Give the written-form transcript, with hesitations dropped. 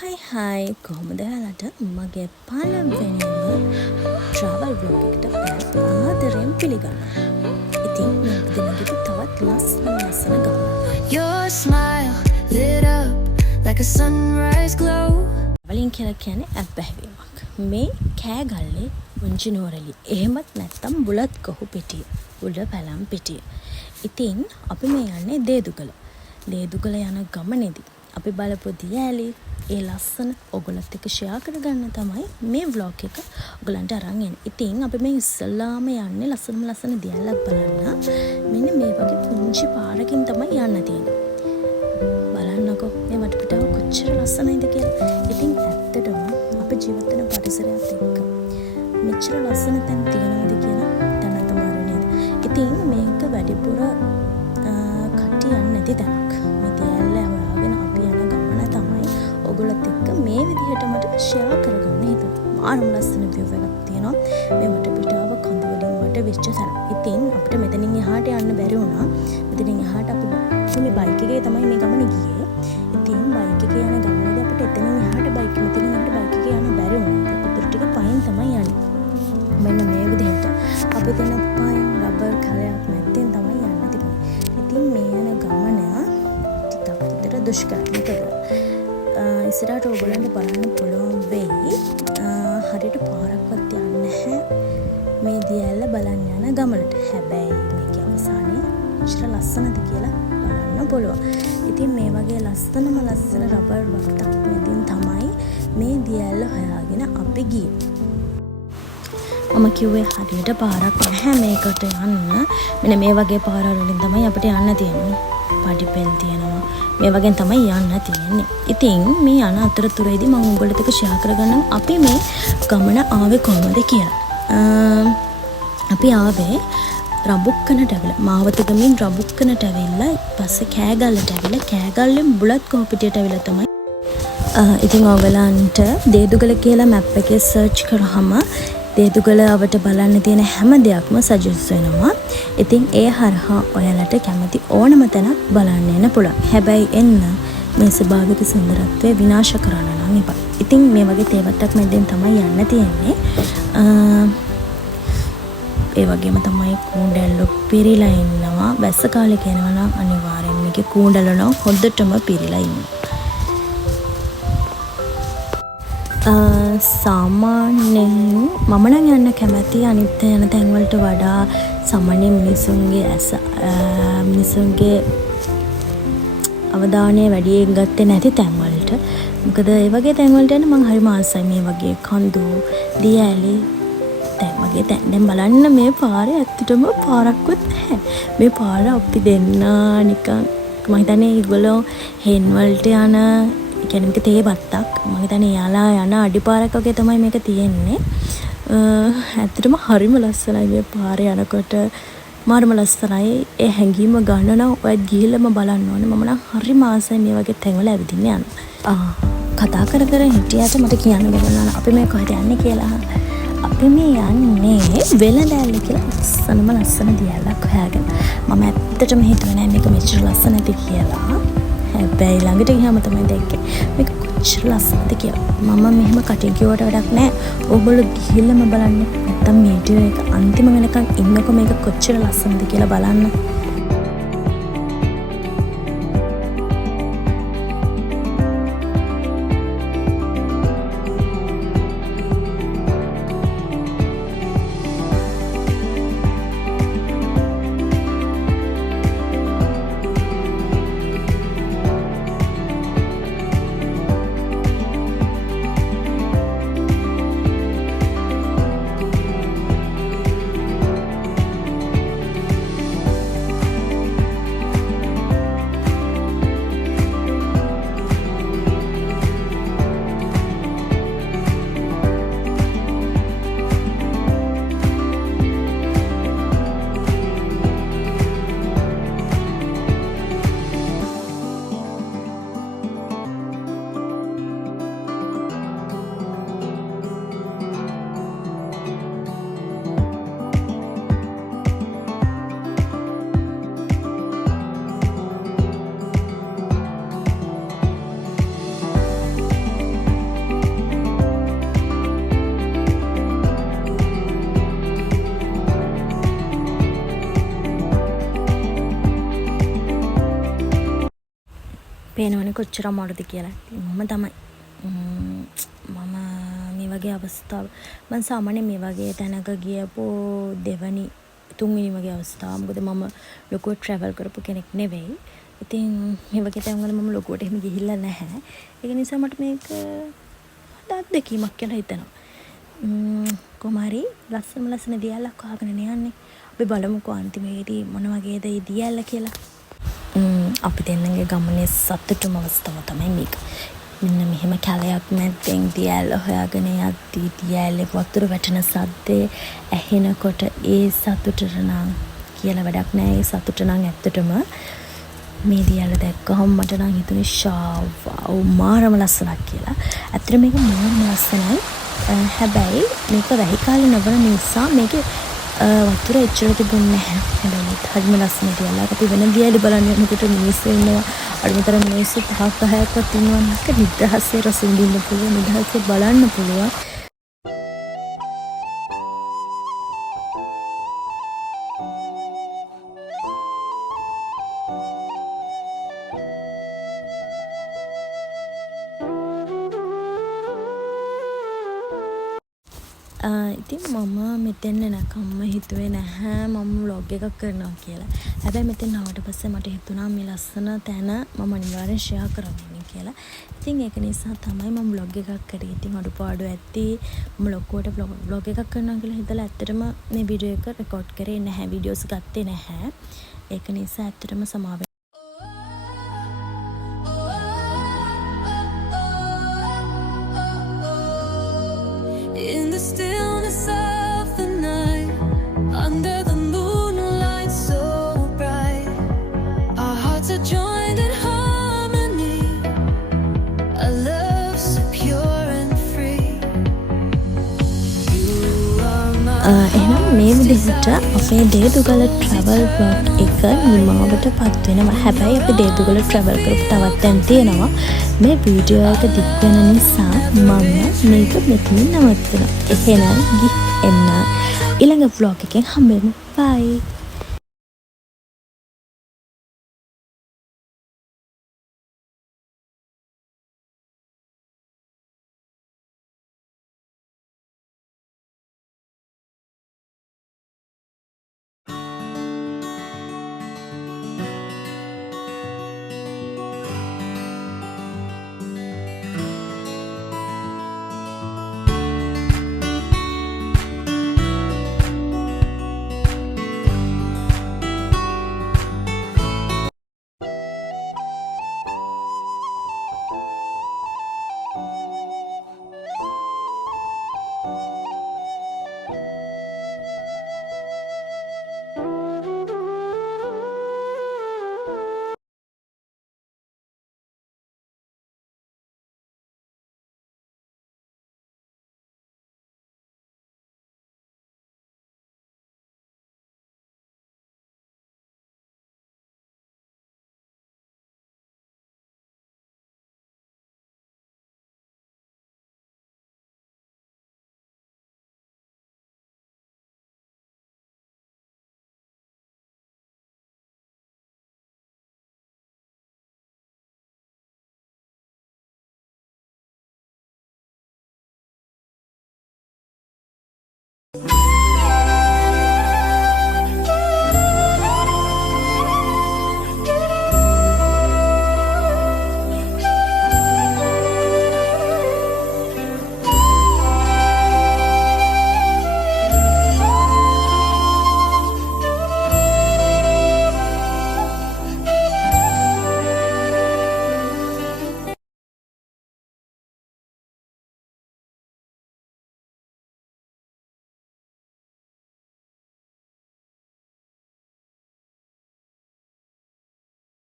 හයි කොහොමද ඔයාලට මගේ පළවෙනිම travel vlog එකට ආදරයෙන් පිළිගන්නවා. ඉතින් මේ දිනකදී තවත් ලස්සන ගමනක්. Your smile lit up like a sunrise glow. traveling කියලා කියන්නේ අත්බැහැවීමක්. මේ කෑගල්ලේ වංචිනෝරලි එහෙමත් නැත්තම් බුලත් කොහු පිටිය. උඩ පැලම් පිටිය. ඉතින් අපි මේ යන්නේ දේදුගල. දේදුගල යන ගමනේදී අපි බලපු දියඇලි ඒ ලස්සන ඔයගොල්ලොත් එක්ක ෂෙයා කරගන්න තමයි මේ vlog එක ඔයගලන්ට අරන් එන්නේ. ඉතින් අපි මේ ඉස්සල්ලාම යන්නේ ලස්සන දියඇලක් බලන්න. මෙන්න මේ වගේ පුංචි පාරකින් තමයි යන්න තියෙන්නේ. බලන්නකෝ මේ වටපිටාව කොච්චර ලස්සනයිද කියලා. ඉතින් ඇත්තටම අපේ ජීවත් වෙන පරිසරයත් එක්ක මෙච්චර ලස්සන තැන් තියෙනවද කියලා දැනට මාරු නේද. ඉතින් මේක වැඩිපුර කට්ටිය යන්නේ නැති තැනක්. මේ දියඇල්ල හොයාගෙන අපි යන ගමන තමයි ඔයගොල්ලොත් එක්ක මේ විදිහට මට ෂෙයා කරගන්න හිතුණා. මාරුම ලස්සන view එකක් තියෙනවා. මේ වටපිටාව කඳු වලින් වට වෙච්ච තැන. ඉතින් අපිට මෙතනින් එහාට යන්න බැරි වුණා. මෙතනින් එහාට අපි මේ බයික් එකේ තමයි මේ ගමන ගියේ. ඉතින් බයික් එකේ යන ගමනේදී අපිට එතනින් එහාට මෙතනින් අපිට බයික් එකේ යන්න බැරි වුණා. උඩට ටික පයින් තමයි යන්නේ. මෙන්න මේ විදිහට අපි දෙන පයින් රබර් කලයක් මැද්දෙන් තමයි යන්න තිබුණේ. ඉතින් මේ යන ගමන ටිකක් විතර දුෂ්කරයි. ඉස්සරහට ඔයගොල්ලන්ට බලන්න පුළුවන් වෙයි. හරියට පාරක්වත් යන්නේ නැහැ. මේ දියඇල්ල බලන්න යන ගමනට. හැබැයි මේකේ අවසානයේ ඉච්චර ලස්සනද කියලා බලන්න පුළුවන්. ඉතින් මේ වගේ ලස්සන රබර් වත්තක් මැදින් තමයි මේ දියඇල්ල හොයාගෙන අපි ගියේ. මම කිව්වේ හරියට පාරක් නැහැ මේකට යන්න. මෙන්න මේ වගේ පාරවල් වලින් තමයි අපිට යන්න තියෙන්නේ. පඩිපෙල් තියෙනවා. මේ වගේ තමයි යන්න තියෙන්නේ. ඉතින් මේ යන අතරතුරේදී මම උඹලට එක ෂෙයා කරගන්නම් අපි මේ ගමන ආවේ කොහොමද කියලා. අපි ආවේ රඹුක්කනට ඇවිල්ලා මාවතගමින් රඹුක්කනට ඇවිල්ලා ඊපස්සේ කෑගල්ලට ඇවිල්ලා කෑගල්ලෙන් බුලත් කොහු පිටියට ඇවිල්ලා තමයි. ඉතින් ඔයගලන්ට දේදුගල කියලා මැප් එකේ සර්ච් කරාම දේදුගල අවට බලන්න තියෙන හැම දෙයක්ම සජෙස්ට් වෙනවා. ඉතින් ඒ හරහා ඔයාලට කැමති ඕනම තැනක් බලන්න යන්න පුළුවන්. හැබැයි එන්න මේ ස්වභාවික සුන්දරත්වය විනාශ කරන්න නම් එපා. ඉතින් මේ වගේ තේවත්තක් මැද්දෙන් තමයි යන්න තියෙන්නේ. ඒ වගේම තමයි කූඩැල්ලෝ පිරීලා ඉන්නවා. වැස්ස කාලේ කියනවා නම් අනිවාර්යෙන් මේකේ කූඩැල්ලෝ හොද්දටම පිරීලා ඉන්නවා. සාමාන්‍යයෙන් මම නම් යන්න කැමති අනිත් යන තැන් වලට වඩා සාමාන්‍ය මිනිසුන්ගේ අවධානය වැඩි ගත්තේ නැති තැන් වලට. මොකද ඒ වගේ තැන් වලට යන්න මම හරිම ආසයි. මේ වගේ කඳු දියඇලි තැන් වගේ තැන්. දැන් බලන්න මේ පාරේ ඇත්තටම පාරක්වත් නැහැ. මේ පාර අපි දෙන්න නිකන් මම හිතන්නේ ඒගොල්ලෝ හෙන් වලට යන කියන්නේ මේක තේ වත්තක්. මම හිතන්නේ යාලා යන අඩිපාරක් වගේ තමයි මේක තියෙන්නේ. ඇත්තටම හරිම ලස්සනයි මේ පාරේ යනකොට. මාරම ලස්සනයි. ඒ හැංගීම ගන්න නම් ඔයත් ගිහිල්ලාම බලන්න ඕනේ. මම නම් හරිම ආසයි මේ වගේ තැන්වල ඇවිදින්න යන්න. කතා කර හිටියට මට කියන්න බැරුණා අපි මේ කොහෙද යන්නේ කියලා. අපි මේ යන්නේ වෙළඳැල්ල කියලා ලස්සන දියැලක් හොයාගෙන. මම ඇත්තටම හිතුවේ නෑ මේක මෙච්චර ලස්සනද කියලා. හැබැයි ළඟට ගියාම තමයි දැක්කේ මේක කොච්චර ලස්සනද කියලා. මම මෙහෙම කටින් කිව්වට වැඩක් නැහැ. ඕගොල්ලෝ ගිහිල්ලාම බලන්න. නැත්තම් වීඩියෝ එක අන්තිම වෙනකන් ඉන්නකො මේක කොච්චර ලස්සනද කියලා බලන්න. පේනවනේ කොච්චර අමාරුද කියලා. මම තමයි මම මේ වගේ අවස්ථාව මම සාමාන්‍යයෙන් මේ වගේ තැනක ගියපු දෙවනි තුන්වෙනි වගේ අවස්ථාව. මොකද මම ලොකුවට ට්‍රැවල් කරපු කෙනෙක් නෙවෙයි. ඉතින් මේ වගේ තැන්වල මම ලොකුවට එහෙම ගිහිල්ලා නැහැ. ඒක නිසා මට මේක හොඳ අත්දැකීමක් කියලා හිතෙනවා. කොහොම හරි ලස්සන දියැලක් හොයාගෙන යන්නේ. අපි බලමුකෝ අන්තිමේදී මොන වගේද මේ දියැල කියලා. අපි දෙන්නගේ ගමනේ සතුටුම අවස්ථාව තමයි මේක. මෙන්න මෙහෙම කැලයක් මැද්දෙන් දියැල හොයාගෙන යද්දී දියැලේ වතුර වැටෙන සද්දේ ඇහෙනකොට ඒ සතුටට නම් කියලා වැඩක් නෑ. ඒ සතුට නම් ඇත්තටම මේ දියැල දැක්කහම මට නම් හිතුනේ වව් මාරම ලස්සනක් කියලා. ඇත්තට මේක මාරම ලස්සනයි. හැබැයි මේක වැහි කාලේ නොවන නිසා මේකේ වතුර එච්චර තිබුණේ නැහැ. හැබැයි හරිම ලස්සන දියැලක්. අපි වෙන දියැලි බලන්න යනකොට මිනිස්සු ඉන්නවා. අඩුමතර මිනිස්සු 5-6ක්වත් ඉන්නවා. නැක නිදහසේ රස විඳින්න පුළුවන්. නිදහසේ බලන්න පුළුවන්. ඉතින් මම මෙතෙන් එනකම්ම හිතුවේ නැහැ මම ව්ලොග් එකක් කරනවා කියලා. හැබැයි මෙතෙන් ආවට පස්සේ මට හිතුණා මේ ලස්සන තැන මම අනිවාර්යෙන් ෂෙයා කරන්න කියලා. ඉතින් ඒක නිසා තමයි මම ව්ලොග් එකක් කරේ. ඉතින් අඩුපාඩු ඇති මම ලොකුවට ව්ලොග් එකක් කරනවා කියලා හිතලා ඇත්තටම මේ වීඩියෝ එක රෙකෝඩ් කරේ නැහැ. වීඩියෝස් ගත්තේ නැහැ. ඒක නිසා ඇත්තටම සමාව In the stillness of the night, under the moonlight so bright, our hearts are joined in harmony, a love so pure and free. You are my එහෙනම් මේ විදිහට අපේ දේදුගල ට්‍රැවල් ව්ලොග් එක නිමාවට පත් වෙනවා. හැබැයි අපි දේදුගල ට්‍රැවල් කරපු තවත් තැන් තියෙනවා. මේ වීඩියෝ එක දික් වෙන නිසා මම මේක මෙතනින් නවත්තනවා. එහෙනම් එන්න ඊළඟ ව්ලොග් එකෙන් හම්බෙමු. බයි. love.